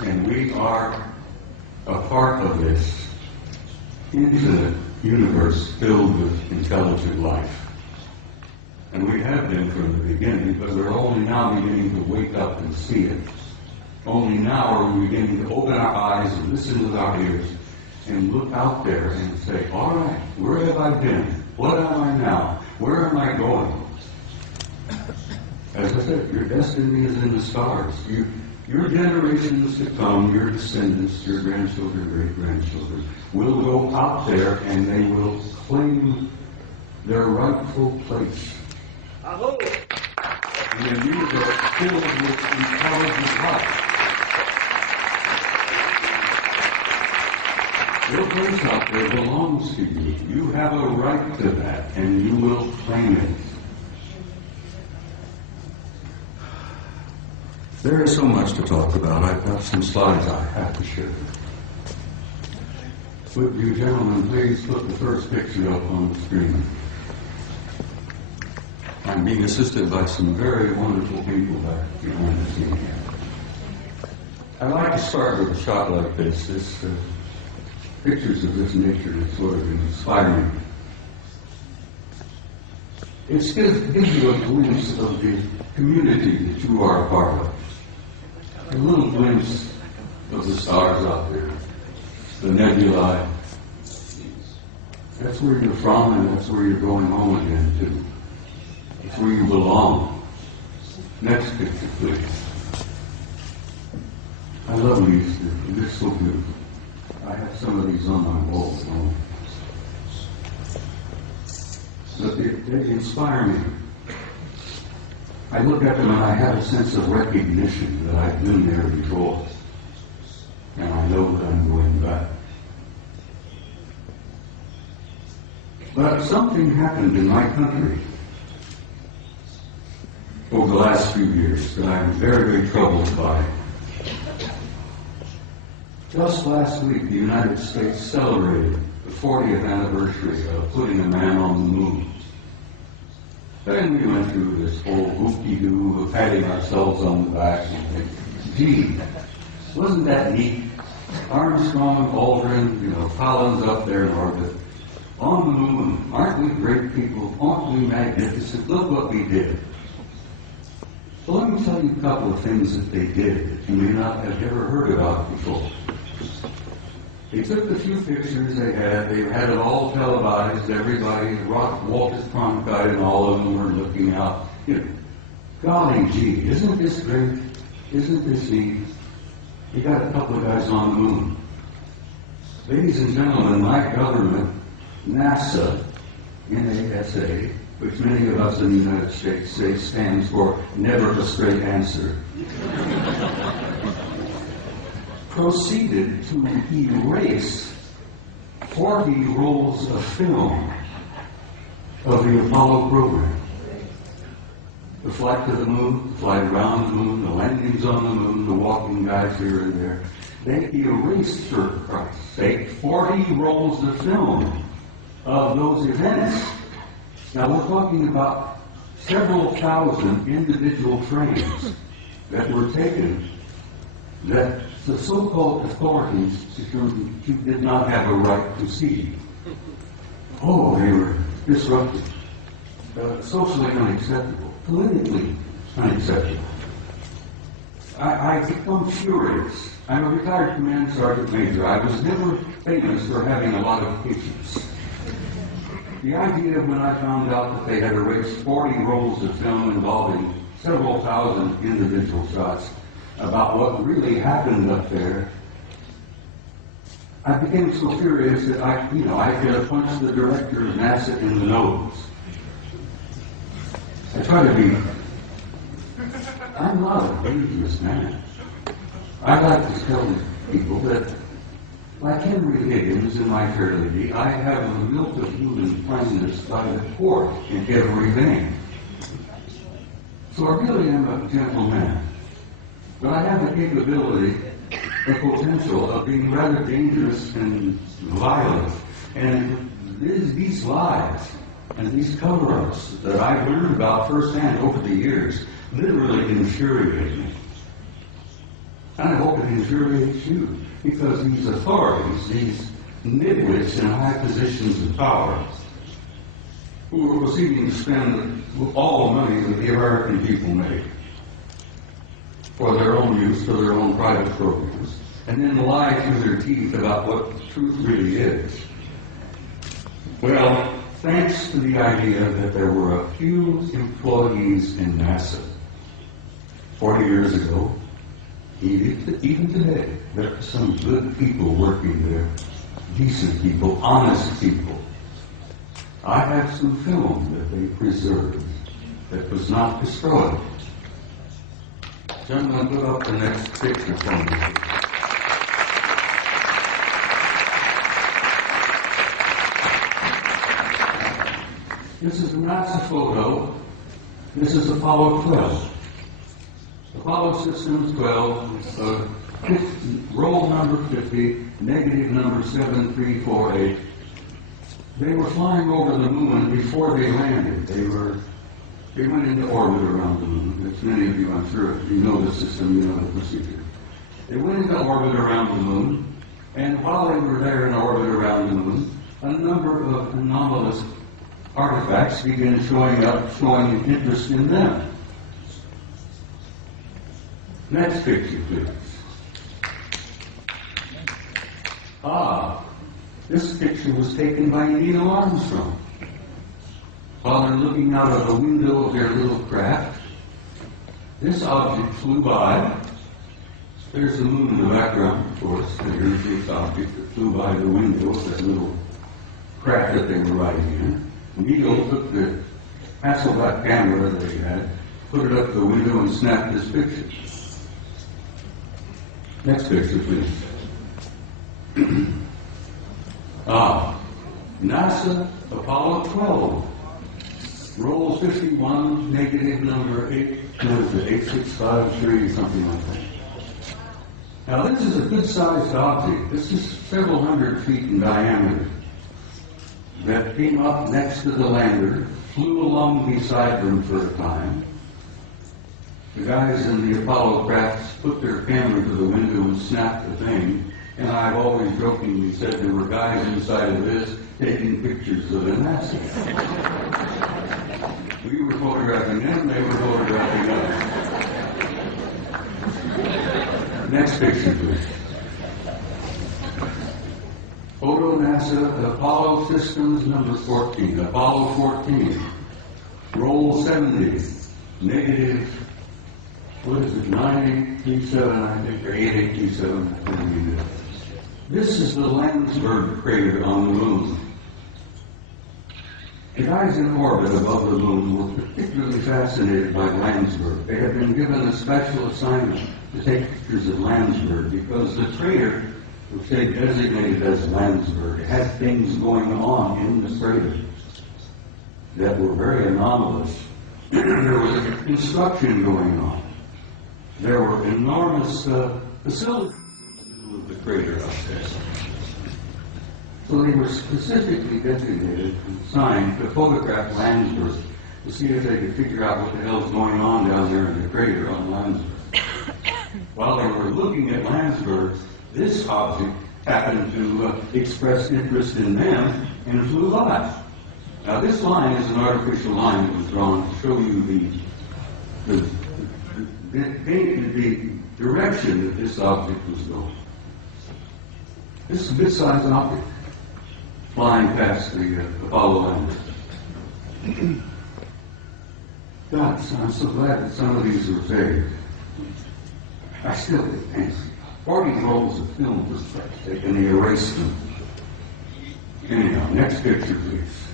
And we are a part of this infinite universe filled with intelligent life. And we have been from the beginning, but we're only now beginning to wake up and see it. Only now are we beginning to open our eyes and listen with our ears and look out there and say, all right, where have I been? What am I now? Where am I going? As I said, your destiny is in the stars. Your generations to come, your descendants, your grandchildren, great-grandchildren, will go out there and they will claim their rightful place. In a universe filled with intelligent life. Your place out there belongs to you. You have a right to that, and you will claim it. There is so much to talk about. I've got some slides I have to share. Would you gentlemen please put the first picture up on the screen? I'm being assisted by some very wonderful people back behind the scene here. I'd like to start with a shot like this. Pictures of this nature is sort of inspiring. It gives you a glimpse of the community that you are a part of. A little glimpse of the stars out there, the nebulae. That's where you're from, and that's where you're going home again, too. It's where you belong. Next picture, please. I love these. They're so beautiful. I have some of these on my wall at home. But they inspire me. I look at them and I have a sense of recognition that I've been there before. And I know that I'm going back. But something happened in my country over the last few years that I'm very, very troubled by. Just last week, the United States celebrated the 40th anniversary of putting a man on the moon. Then we went through this whole whoop-de-doo of patting ourselves on the back and thinking, gee, wasn't that neat? Armstrong, Aldrin, Collins up there in orbit. On the moon, aren't we great people? Aren't we magnificent? Look what we did. So let me tell you a couple of things that they did that you may not have ever heard about before. They took the few pictures they had it all televised, everybody, Walter's Cronkite and all of them were looking out. Golly gee, isn't this great? Isn't this neat? You got a couple of guys on the moon. Ladies and gentlemen, my government, NASA, NASA, which many of us in the United States say stands for never a straight answer, proceeded to erase 40 rolls of film of the Apollo program. The flight to the moon, the flight around the moon, the landings on the moon, the walking guys here and there. They erased, for Christ's sake, 40 rolls of film of those events. Now we're talking about several thousand individual frames that were taken that the so-called authorities did not have a right to see. Oh, they were disruptive, socially unacceptable, politically unacceptable. I become furious. I'm a retired command sergeant major. I was never famous for having a lot of patience. The idea when I found out that they had erased 40 rolls of film involving several thousand individual shots about what really happened up there, I became so furious that I could have punched the director of NASA in the nose. I try to be. I'm not a dangerous man. I like to tell people that, like Henry Higgins in My Fair Lady, I have the milk of human kindness by the quart in every vein. So I really am a gentle man. But I have the capability, the potential of being rather dangerous and violent. And these lies and these cover-ups that I've learned about firsthand over the years literally infuriate me. And I hope it infuriates you, because these authorities, these nitwits in high positions of power, who are proceeding to spend all the money that the American people make for their own use, for their own private programs, and then lie through their teeth about what the truth really is. Well, thanks to the idea that there were a few employees in NASA 40 years ago, even today, there are some good people working there, decent people, honest people. I have some film that they preserved that was not destroyed. Gentlemen, put up the next picture for me. This is a NASA photo. This is Apollo 12. Apollo Systems 12, roll number 50, negative number 7348. They were flying over the moon before they landed. They went into orbit around the moon. As many of you, I'm sure, you know the system, you know the procedure. They went into orbit around the moon, and while they were there in orbit around the moon, a number of anomalous artifacts began showing up, showing interest in them. Next picture, please. This picture was taken by Neil Armstrong. While they're looking out of the window of their little craft, this object flew by. There's the moon in the background, of course, and here's this object that flew by the window of that little craft that they were riding in. Neil took the Hasselblad camera that he had, put it up the window, and snapped this picture. Next picture, please. NASA Apollo 12. Roll 51, negative number 8653, something like that. Now, this is a good-sized object. This is several hundred feet in diameter that came up next to the lander, flew along beside them for a time. The guys in the Apollo crafts put their camera to the window and snapped the thing, and I've always jokingly said there were guys inside of this taking pictures of the NASA. We were photographing them, they were photographing us. Next picture, please. Photo NASA, Apollo Systems number 14, Apollo 14. Roll 70, negative, what is it, 9837, I think, or 8827, I think. This is the Landsberg crater on the moon. The guys in orbit above the moon were particularly fascinated by Landsberg. They had been given a special assignment to take pictures of Landsberg because the crater, which they designated as Landsberg, had things going on in the crater that were very anomalous. There was construction going on. There were enormous facilities of the crater up there. So they were specifically designated and assigned to photograph Landsberg to see if they could figure out what the hell's going on down there in the crater on Landsberg. While they were looking at Landsberg, this object happened to express interest in them and flew by. Now this line is an artificial line that was drawn to show you the direction that this object was going. This is a good-sized object flying past the Apollo lander. God, I'm so glad that some of these were saved. I still get fancy. 40 rolls of film was taken and they erased them. Anyhow, next picture, please.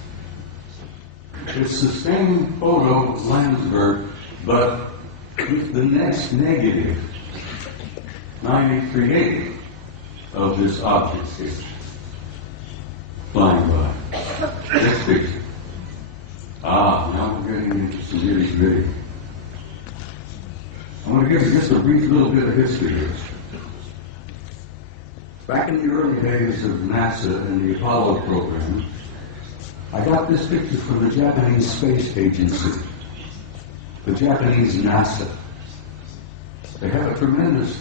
It's the same photo of Landsberg, but with the next negative, 9838 of this object here, flying by. Next picture. Now we're getting into some nitty-gritty. I want to give you just a brief little bit of history here. Back in the early days of NASA and the Apollo program, I got this picture from the Japanese Space Agency, the Japanese NASA. They have a tremendous